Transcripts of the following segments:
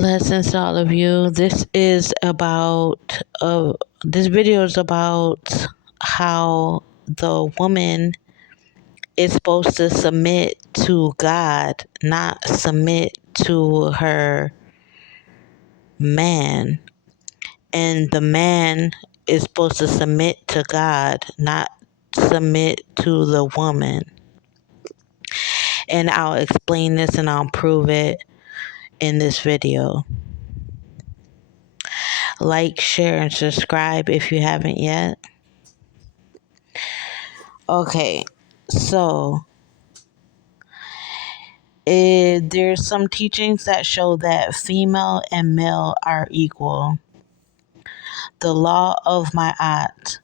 Blessings to all of you. This video is about how the woman is supposed to submit to God, not submit to her man. And the man is supposed to submit to God, not submit to the woman. And I'll explain this and I'll prove it in this video. Like, share, and subscribe if you haven't yet. Okay, so there's some teachings that show that female and male are equal. The law of Ma'at,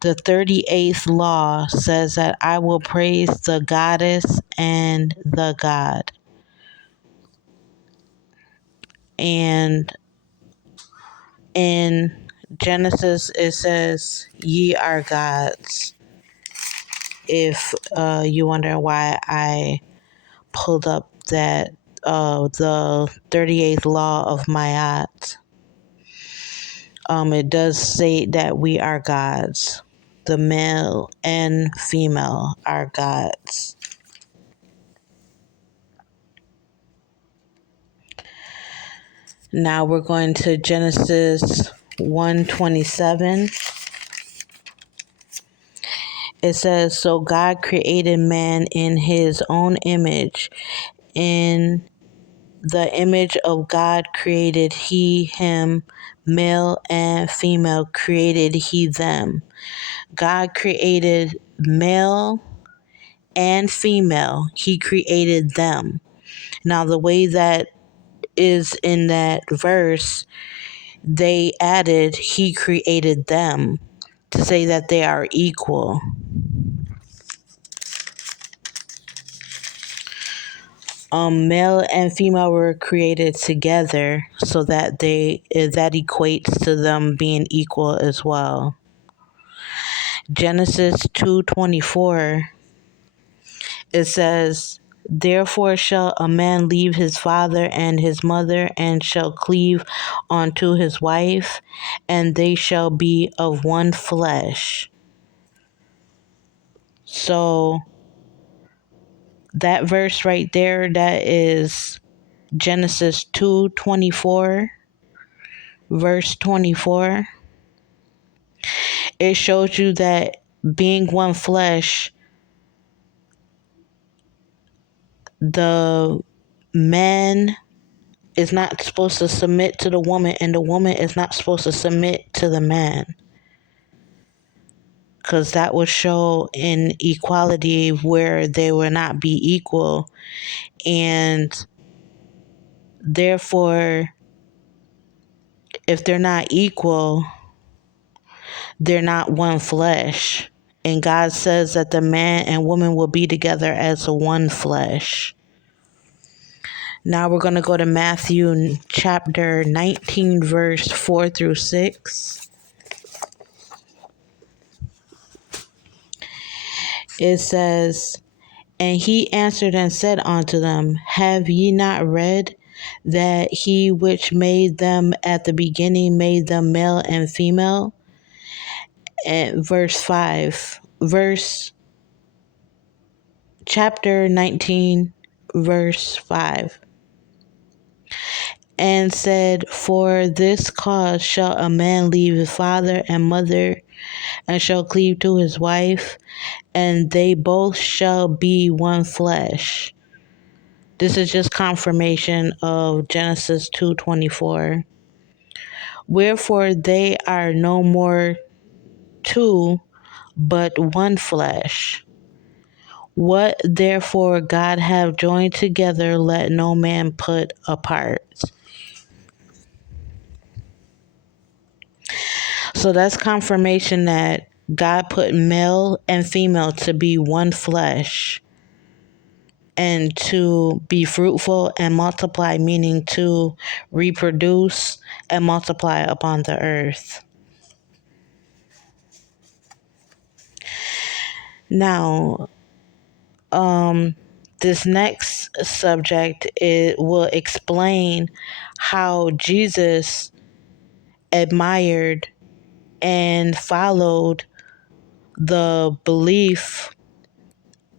the 38th law, says that I will praise the goddess and the god. And in Genesis, it says, ye are gods. If you wonder why I pulled up that the 38th law of Ma'at, it does say that we are gods. The male and female are gods. Now we're going to Genesis 1:27. It says, so God created man in his own image. In the image of God created he him, male and female created he them. God created male and female. He created them. Now, the way that is in that verse, they added he created them to say that they are equal. Male and female were created together so that that equates to them being equal as well. Genesis 2:24, it says, therefore shall a man leave his father and his mother, and shall cleave unto his wife, and they shall be of one flesh. So that verse right there, that is Genesis 2:24, verse 24. It shows you that being one flesh, the man is not supposed to submit to the woman, and the woman is not supposed to submit to the man, because that would show inequality where they will not be equal, and therefore, if they're not equal, they're not one flesh. And God says that the man and woman will be together as one flesh. Now we're going to go to Matthew chapter 19, verse 4 through 6. It says, and he answered and said unto them, have ye not read that he which made them at the beginning made them male and female? And chapter 19, verse 5. And said, for this cause shall a man leave his father and mother, and shall cleave to his wife, and they both shall be one flesh. This is just confirmation of Genesis 2:24. Wherefore they are no more two, but one flesh. What therefore God have joined together, let no man put apart. So that's confirmation that God put male and female to be one flesh, and to be fruitful and multiply, meaning to reproduce and multiply upon the earth. Now, This next subject will explain how Jesus admired and followed the belief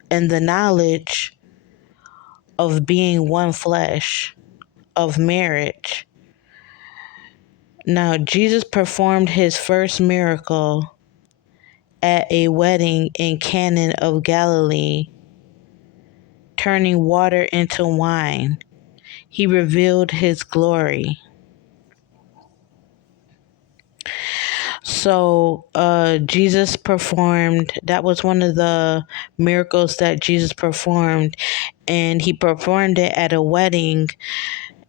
and the knowledge of being one flesh, of marriage. Now, Jesus performed his first miracle at a wedding in Cana of Galilee, turning water into wine. He revealed his glory. So, Jesus performed, that was one of the miracles that Jesus performed, and he performed it at a wedding.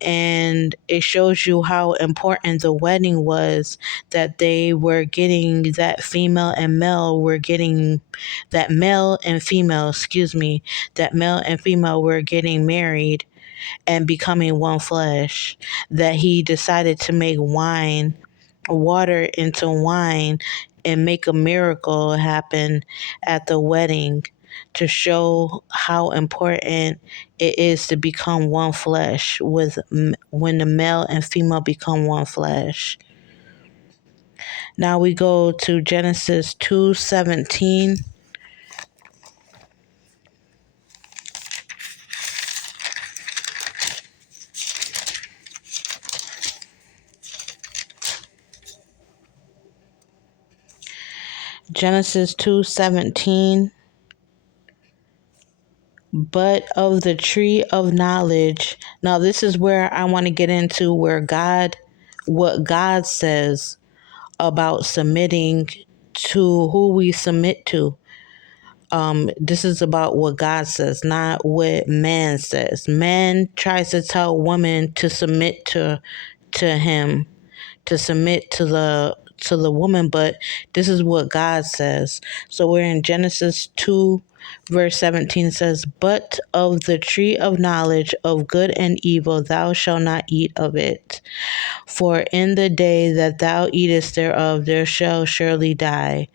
And it shows you how important the wedding was, that they were getting, that female and male were getting, that male and female, that male and female were getting married and becoming one flesh, that he decided to make water into wine and make a miracle happen at the wedding to show how important it is to become one flesh when the male and female become one flesh. Now we go to Genesis 2:17. Genesis 2:17. But of the tree of knowledge. Now this is where I want to get into what God says about submitting, to who we submit to. This is about what God says, not what man says. Man tries to tell women to submit to him, to submit to the woman, but this is what God says. So we're in Genesis 2 verse 17 says, "But of the tree of knowledge of good and evil thou shalt not eat of it. For in the day that thou eatest thereof, there shall surely die.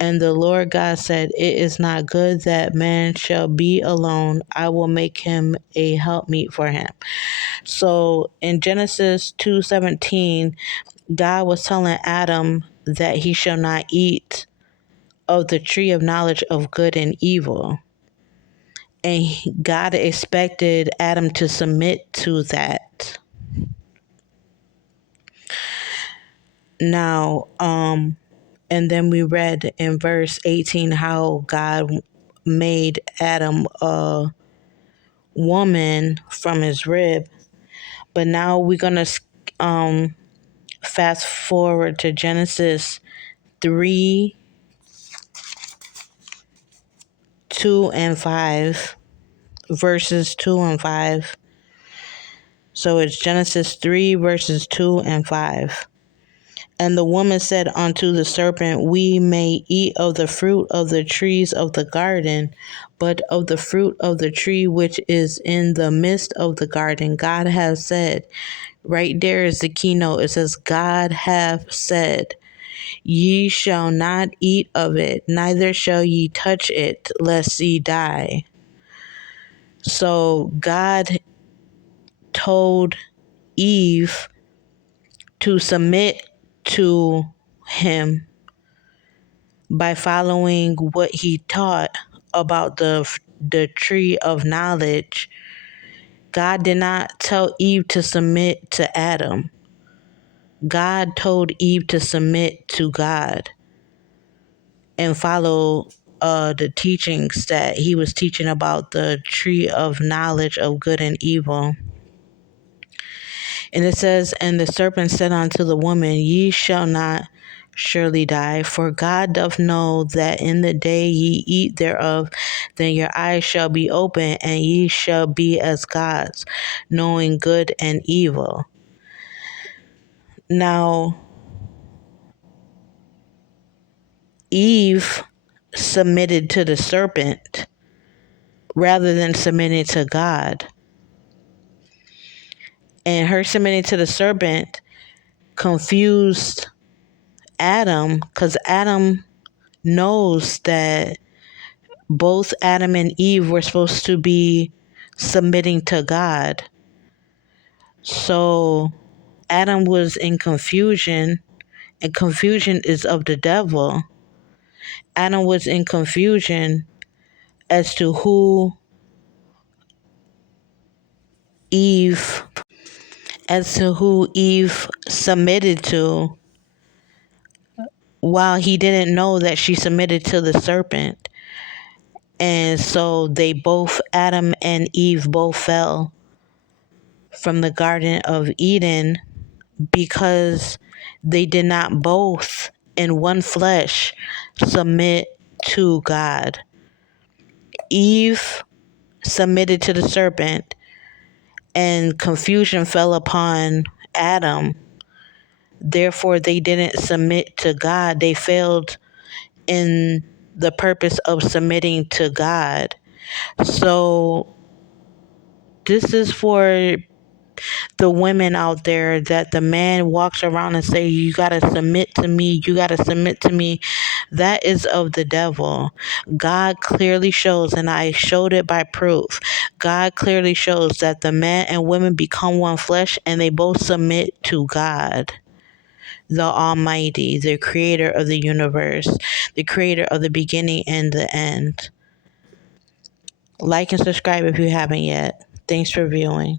And the Lord God said, It is not good that man shall be alone. I will make him a helpmeet for him." So in Genesis 2:17, God was telling Adam that he shall not eat of the tree of knowledge of good and evil. And God expected Adam to submit to that. Now, and then we read in verse 18 how God made Adam a woman from his rib. But now we're going to fast forward to Genesis 3, 2 and 5, verses 2 and 5. So it's Genesis 3, verses 2 and 5. "And the woman said unto the serpent, We may eat of the fruit of the trees of the garden, but of the fruit of the tree which is in the midst of the garden, God hath said," right there is the keynote. It says, "God hath said, Ye shall not eat of it, neither shall ye touch it, lest ye die." So God told Eve to submit to him by following what he taught about the tree of knowledge. God did not tell Eve to submit to Adam. God told Eve to submit to God and follow the teachings that he was teaching about the tree of knowledge of good and evil. And it says, "And the serpent said unto the woman, Ye shall not surely die, for God doth know that in the day ye eat thereof, then your eyes shall be open, and ye shall be as gods, knowing good and evil." Now, Eve submitted to the serpent rather than submitting to God. And her submitting to the serpent confused Adam, because Adam knows that both Adam and Eve were supposed to be submitting to God. So Adam was in confusion, and confusion is of the devil. Adam was in confusion as to who Eve submitted to, while he didn't know that she submitted to the serpent. And so Adam and Eve both fell from the Garden of Eden because they did not both in one flesh submit to God. Eve submitted to the serpent, and confusion fell upon Adam. Therefore, they didn't submit to God. They failed in the purpose of submitting to God. So, this is for the women out there that the man walks around and say, you got to submit to me, you got to submit to me. That is of the devil. God clearly shows, and I showed it by proof, God clearly shows that the man and women become one flesh and they both submit to God, the Almighty, the creator of the universe, the creator of the beginning and the end. Like and subscribe if you haven't yet. Thanks for viewing.